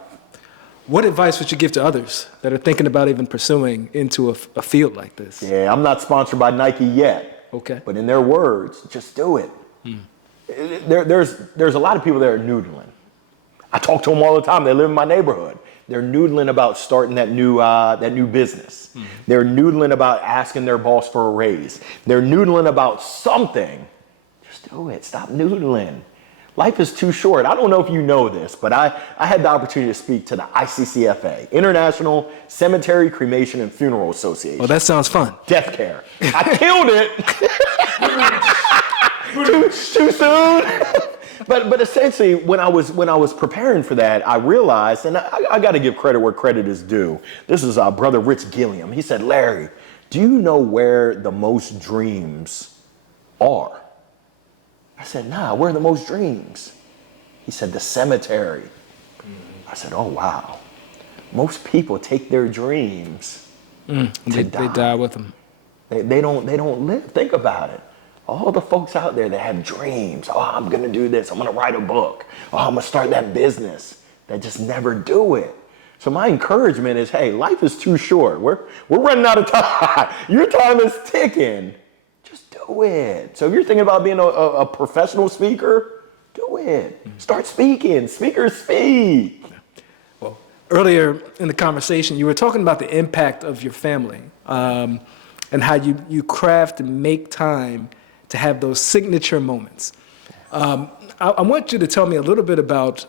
What advice would you give to others that are thinking about even pursuing into a field like this? Yeah, I'm not sponsored by Nike yet. Okay. But in their words, just do it. There's a lot of people that are noodling. I talk to them all the time. They live in my neighborhood. They're noodling about starting that new business. They're noodling about asking their boss for a raise. They're noodling about something. Just do it. Stop noodling. Life is too short. I don't know if you know this, but I had the opportunity to speak to the ICCFA, International Cemetery, Cremation, and Funeral Association. Well, that sounds fun. Death care. I killed it. too soon. But essentially, when I was preparing for that, I realized, and I got to give credit where credit is due. This is Brother Rich Gilliam. He said, Larry, do you know where the most dreams are? I said, nah, where are the most dreams? He said, the cemetery. I said, oh, wow. Most people take their dreams to They die. die with them. They don't live. Think about it. All the folks out there that have dreams. Oh, I'm going to do this. I'm going to write a book. Oh, I'm going to start that business. That just never do it. So my encouragement is, hey, life is too short. We're running out of time. Your time is ticking. Just do it. So if you're thinking about being a professional speaker, do it. Start speaking. Speakers speak. Well, earlier in the conversation, you were talking about the impact of your family and how you craft and make time to have those signature moments. I want you to tell me a little bit about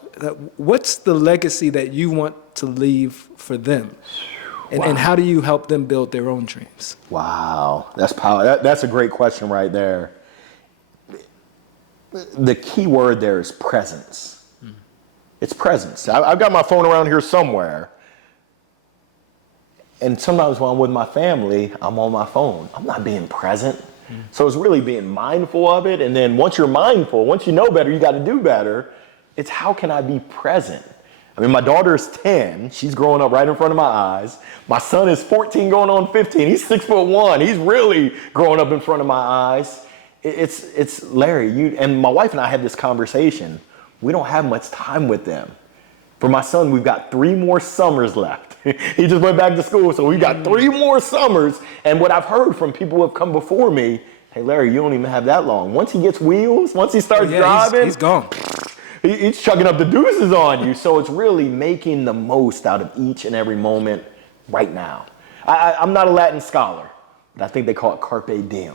what's the legacy that you want to leave for them, and how do you help them build their own dreams? Wow, that's power. That's a great question right there. The key word there is presence. It's presence. I've got my phone around here somewhere, and sometimes when I'm with my family, I'm on my phone. I'm not being present. So it's really being mindful of it. And then once you're mindful, once you know better, you got to do better. It's how can I be present? I mean, my daughter is 10. She's growing up right in front of my eyes. My son is 14 going on 15. He's 6'1". He's really growing up in front of my eyes. It's Larry, and my wife and I had this conversation. We don't have much time with them. For my son, we've got 3 more summers left. He just went back to school, so we've got 3 more summers. And what I've heard from people who have come before me, hey, Larry, you don't even have that long. Once he gets wheels, once he starts driving, he's gone. He's chugging up the deuces on you. So it's really making the most out of each and every moment right now. I'm not a Latin scholar, but I think they call it carpe diem.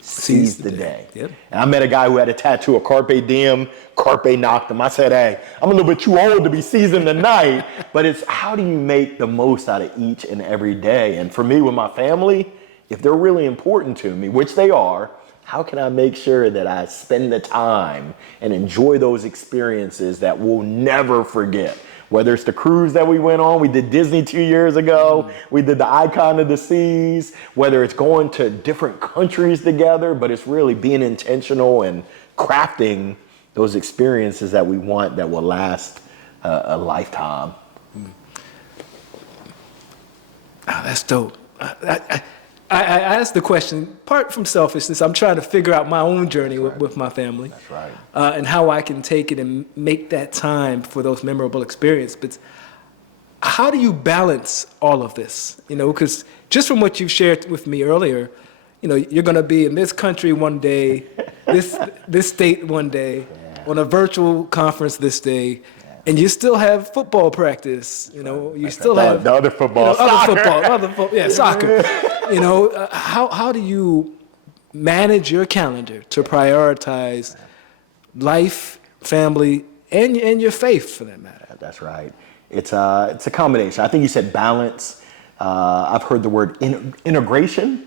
Seize the day. Yep. And I met a guy who had a tattoo of carpe diem, carpe noctem. I said, hey, I'm a little bit too old to be seizing the night, but it's how do you make the most out of each and every day? And for me, with my family, if they're really important to me, which they are, how can I make sure that I spend the time and enjoy those experiences that we'll never forget? Whether it's the cruise that we went on, we did Disney 2 years ago, we did the Icon of the Seas, whether it's going to different countries together, but it's really being intentional and crafting those experiences that we want that will last a lifetime. Oh, that's dope. I asked the question, part from selfishness. I'm trying to figure out my own journey with my family. That's right. And how I can take it and make that time for those memorable experiences. But how do you balance all of this? You know, because just from what you've shared with me earlier, you know, you're going to be in this country one day, this state one day, on a virtual conference this day. And you still have football practice, you know. You still have the other football, soccer. You know, how do you manage your calendar to prioritize life, family, and your faith, for that matter. That's right. It's a combination. I think you said balance. I've heard the word integration.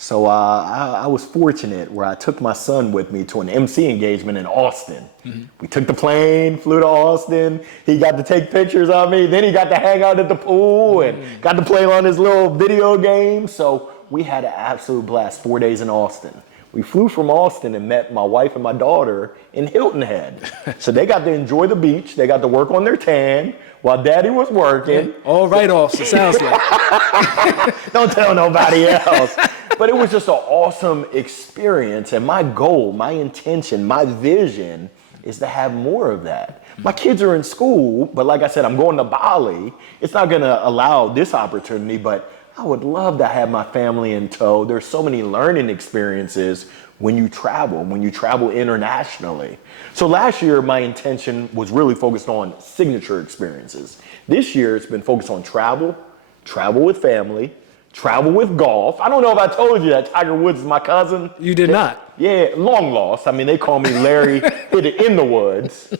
So I was fortunate where I took my son with me to an MC engagement in Austin. We took the plane, flew to Austin. He got to take pictures of me. Then he got to hang out at the pool and got to play on his little video game. So we had an absolute blast 4 days in Austin. We flew from Austin and met my wife and my daughter in Hilton Head. So they got to enjoy the beach. They got to work on their tan while Daddy was working. All write-offs, it sounds like. Don't tell nobody else. But it was just an awesome experience. And my goal, my intention, my vision is to have more of that. My kids are in school, but like I said, I'm going to Bali. It's not going to allow this opportunity, but I would love to have my family in tow. There's so many learning experiences when you travel internationally. So last year, my intention was really focused on signature experiences. This year, it's been focused on travel with family, travel with golf. I don't know if I told you that Tiger Woods is my cousin. You did not? Yeah, long lost. I mean, they call me Larry Hit It in the Woods.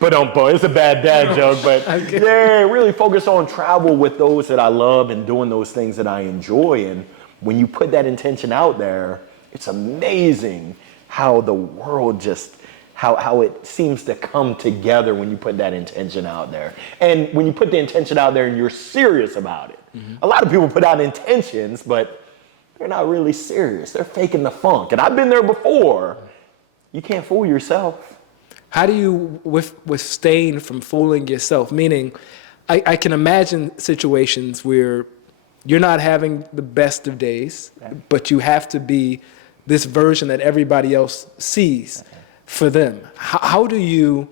But it's a bad dad joke. But Okay. yeah, really focus on travel with those that I love and doing those things that I enjoy. And when you put that intention out there, it's amazing how the world just, how it seems to come together when you put that intention out there. And when you put the intention out there and you're serious about it. A lot of people put out intentions, but they're not really serious. They're faking the funk. And I've been there before. You can't fool yourself. How do you withstand from fooling yourself? Meaning, I can imagine situations where you're not having the best of days, but you have to be this version that everybody else sees for them. How do you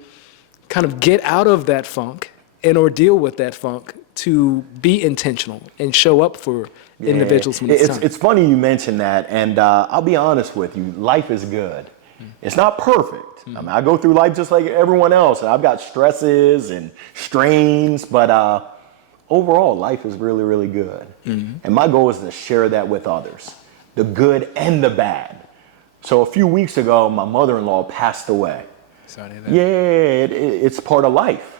kind of get out of that funk or deal with that funk to be intentional and show up for individuals when it's time? It's funny you mentioned that, and I'll be honest with you, life is good. It's not perfect. I mean, I go through life just like everyone else, and I've got stresses and strains, but overall, life is really, really good. And my goal is to share that with others, the good and the bad. So a few weeks ago, my mother-in-law passed away. Sorry to hear that. Yeah, it's part of life.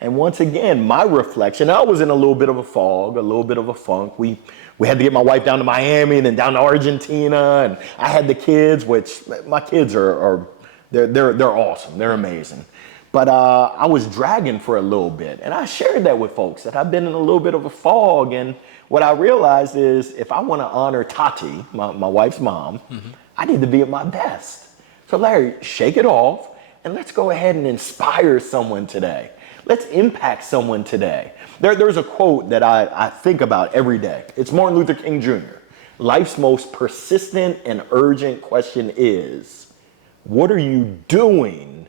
And once again, my reflection, I was in a little bit of a fog, a little bit of a funk. We had to get my wife down to Miami and then down to Argentina, and I had the kids, which my kids are they're awesome, they're amazing. But I was dragging for a little bit, and I shared that with folks that I've been in a little bit of a fog. And what I realized is if I want to honor Tati, my wife's mom, I need to be at my best. So Larry, shake it off, and let's go ahead and inspire someone today. Let's impact someone today. There's a quote that I think about every day. It's Martin Luther King Jr. Life's most persistent and urgent question is, what are you doing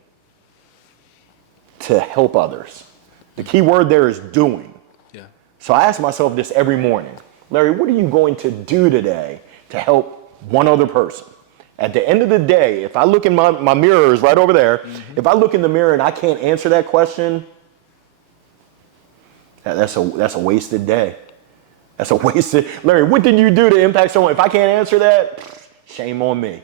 to help others? The key word there is doing. Yeah. So I ask myself this every morning. Larry, what are you going to do today to help one other person? At the end of the day, if I look in my mirror is right over there, if I look in the mirror and I can't answer that question, that's a wasted day. That's a wasted. Larry, what did you do to impact someone? If I can't answer that, shame on me.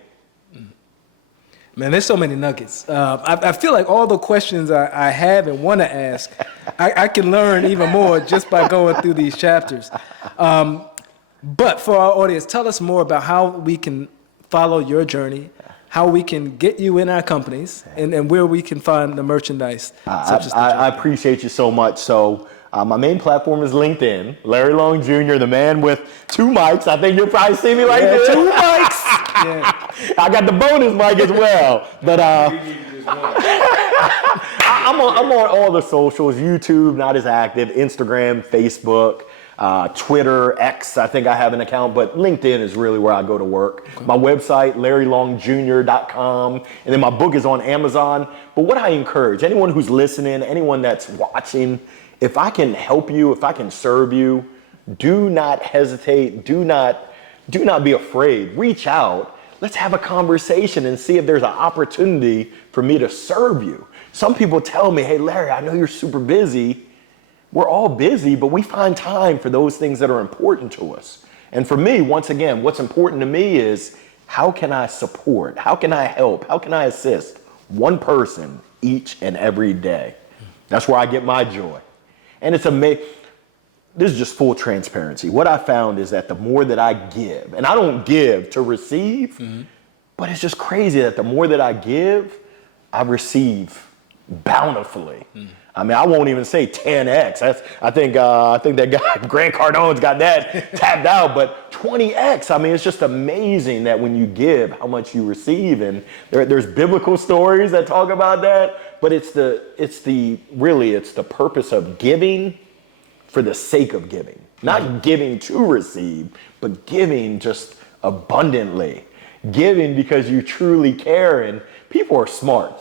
Man, there's so many nuggets. I feel like all the questions I have and want to ask, I can learn even more just by going through these chapters. But for our audience, tell us more about how we can follow your journey, how we can get you in our companies, and where we can find the merchandise. I appreciate you so much. So my main platform is LinkedIn. Larry Long Jr., the man with 2 mics. I think you'll probably see me like this. 2 mics. Yeah. I got the bonus mic as well. But I'm on all the socials. YouTube, not as active. Instagram, Facebook, Twitter, X. I think I have an account. But LinkedIn is really where I go to work. Okay. My website, LarryLongJr.com. And then my book is on Amazon. But what I encourage, anyone who's listening, anyone that's watching, if I can help you, if I can serve you, do not hesitate. Do not be afraid. Reach out. Let's have a conversation and see if there's an opportunity for me to serve you. Some people tell me, hey, Larry, I know you're super busy. We're all busy, but we find time for those things that are important to us. And for me, once again, what's important to me is how can I support? How can I help? How can I assist one person each and every day. That's where I get my joy. And it's amazing. This is just full transparency. What I found is that the more that I give, and I don't give to receive, but it's just crazy that the more that I give, I receive bountifully. I mean, I won't even say 10x. I think that guy Grant Cardone's got that tapped out. But 20x. I mean, it's just amazing that when you give, how much you receive. And there's biblical stories that talk about that. But it's the purpose of giving for the sake of giving, not giving to receive, but giving just abundantly, giving because you truly care. And people are smart.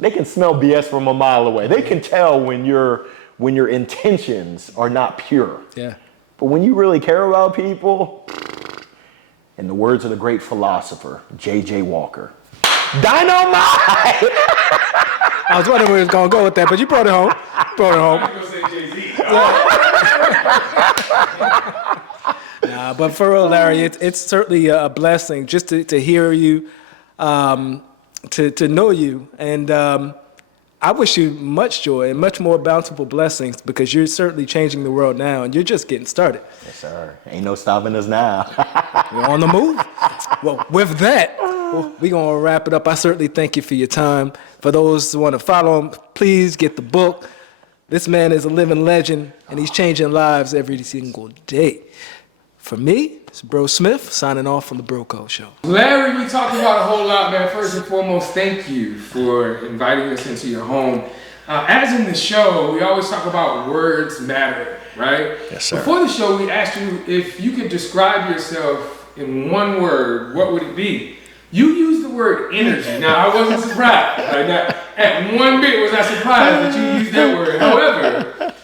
They can smell BS from a mile away. They can tell when your intentions are not pure. Yeah. But when you really care about people, in the words of the great philosopher, J.J. Walker, dynamite! I was wondering where he was going to go with that, but you brought it home. Nah, but for real, Larry, it's certainly a blessing just to hear you, to know you. And I wish you much joy and much more bountiful blessings because you're certainly changing the world now and you're just getting started. Yes, sir. Ain't no stopping us now. We're on the move. Well, with that, we're going to wrap it up. I certainly thank you for your time. For those who want to follow him, please get the book. This man is a living legend, and he's changing lives every single day. For me, it's Bro Smith signing off from the Bro Code Show. Larry, we talked about a whole lot, man. First and foremost, thank you for inviting us into your home. As in the show, we always talk about words matter, right? Yes, sir. Before the show, we asked you if you could describe yourself in one word, what would it be? You used the word energy. Now, I wasn't surprised. Right? Now, at one bit was I surprised that you used that word. However,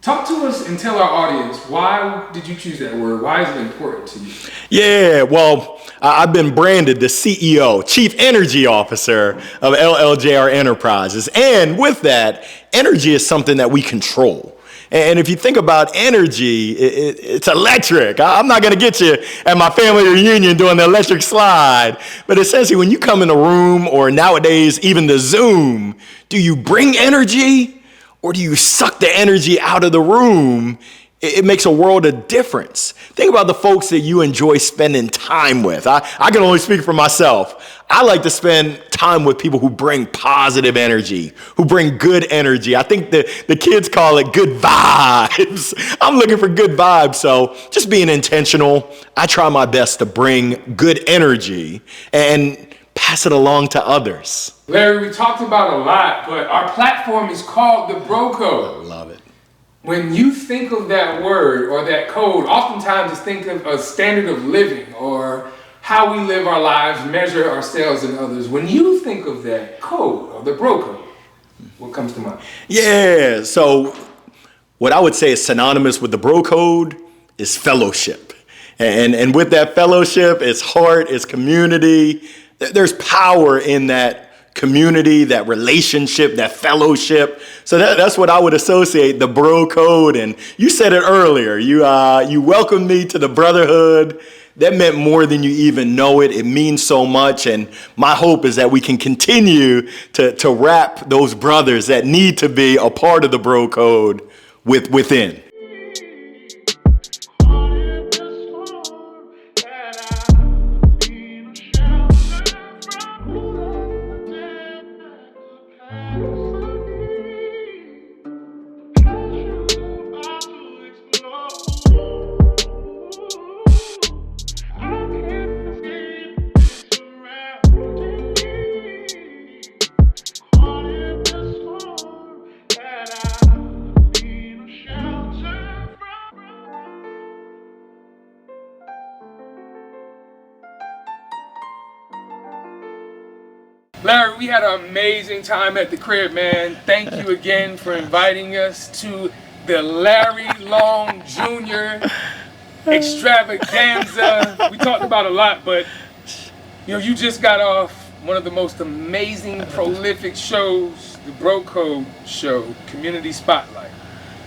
talk to us and tell our audience, why did you choose that word? Why is it important to you? Yeah, well, I've been branded the CEO, Chief Energy Officer of LLJR Enterprises. And with that, energy is something that we control. And if you think about energy, it's electric. I'm not going to get you at my family reunion doing the electric slide. But essentially, when you come in a room or nowadays even the Zoom, do you bring energy or do you suck the energy out of the room? It makes a world of difference. Think about the folks that you enjoy spending time with. I can only speak for myself. I like to spend time with people who bring positive energy, who bring good energy. I think the kids call it good vibes. I'm looking for good vibes. So just being intentional, I try my best to bring good energy and pass it along to others. Larry, we talked about a lot, but our platform is called the Bro Code. Love it. When you think of that word or that code, oftentimes it's think of a standard of living or how we live our lives, measure ourselves and others. When you think of that code or the Bro Code, what comes to mind? Yeah, so what I would say is synonymous with the Bro Code is fellowship. And with that fellowship, it's heart, it's community. There's power in that community, that relationship, that fellowship. So that's what I would associate the Bro Code. And you said it earlier. You welcomed me to the brotherhood. That meant more than you even know it. It means so much. And my hope is that we can continue to wrap those brothers that need to be a part of the Bro Code within. Larry, we had an amazing time at the crib, man. Thank you again for inviting us to the Larry Long Jr. extravaganza. We talked about a lot, but you just got off one of the most amazing, prolific shows, the Bro Code Show, Community Spotlight,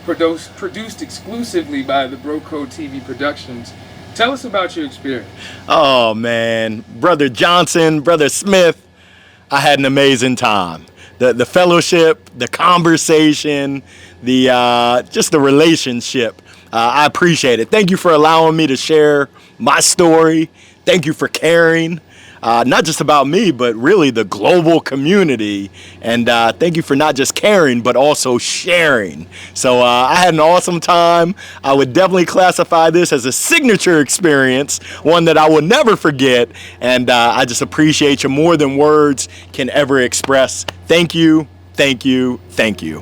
produced exclusively by the Bro Code TV Productions. Tell us about your experience. Oh, man. Brother Johnson, Brother Smith, I had an amazing time. the fellowship, the conversation, the just the relationship. I appreciate it. Thank you for allowing me to share my story. Thank you for caring, not just about me, but really the global community. And thank you for not just caring, but also sharing. So I had an awesome time. I would definitely classify this as a signature experience, one that I will never forget. And I just appreciate you more than words can ever express. Thank you, thank you, thank you.